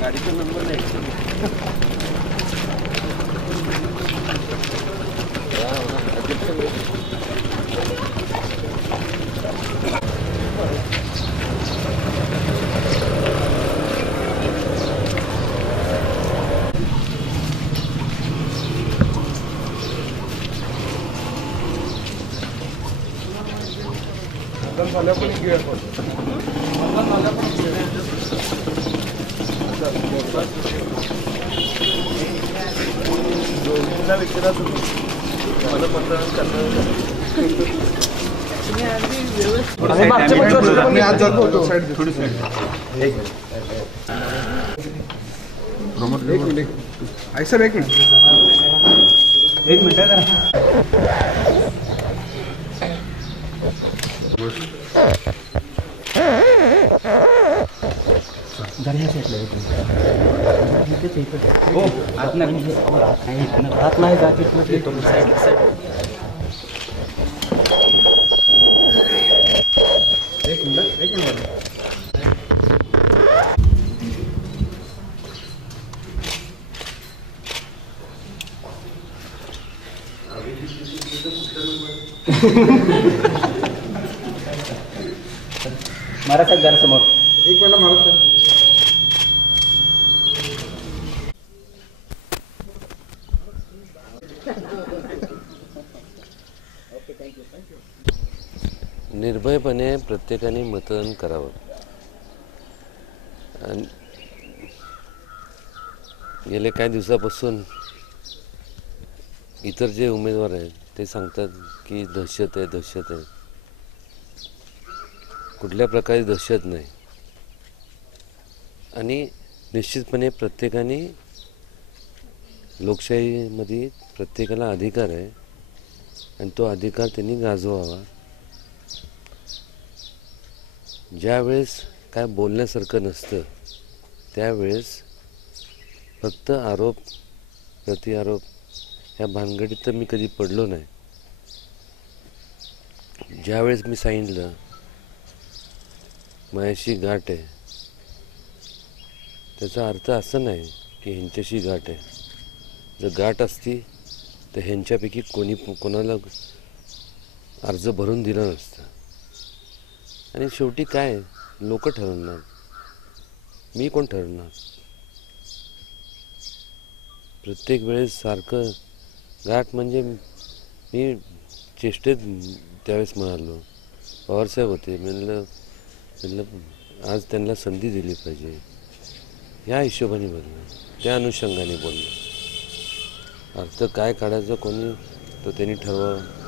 गाडीचा नंबर नाही झाल्या पण घेऊया विचारायचं मला मतदान सर एक मिनिट महाराज साहेब जरा समोर एक मिनिट महाराज साहेब निर्भयपणे प्रत्येकाने मतदान करावं आणि गेल्या काही दिवसापासून इतर जे उमेदवार आहेत ते सांगतात की दहशत आहे दहशत आहे. कुठल्या प्रकारे दहशत नाही आणि निश्चितपणे प्रत्येकाने लोकशाहीमध्ये प्रत्येकाला अधिकार आहे आणि तो अधिकार त्यांनी गाजवावा. ज्यावेळेस काय बोलण्यासारखं नसतं त्यावेळेस फक्त आरोप प्रतिआरोप ह्या भानगडीत तर मी कधी पडलो नाही. ज्यावेळेस मी सांगितलं माझ्याशी गाठ आहे त्याचा अर्थ असं नाही की ह्यांच्याशी गाठ आहे. जर गाठ असती तर ह्यांच्यापैकी कोणाला अर्ज भरून दिला नसता. आणि शेवटी काय लोक ठरवणार, मी कोण ठरवणार. प्रत्येक वेळेस सारखं गाठ म्हणजे मी चेष्टेत त्यावेळेस म्हणालो. पवारसाहेब होते म्हणलं आज त्यांना संधी दिली पाहिजे ह्या हिशोबाने बोलणं, त्या अनुषंगाने बोलणं. अर्थ काय काढायचं कोणी तो त्यांनी ठरवावं.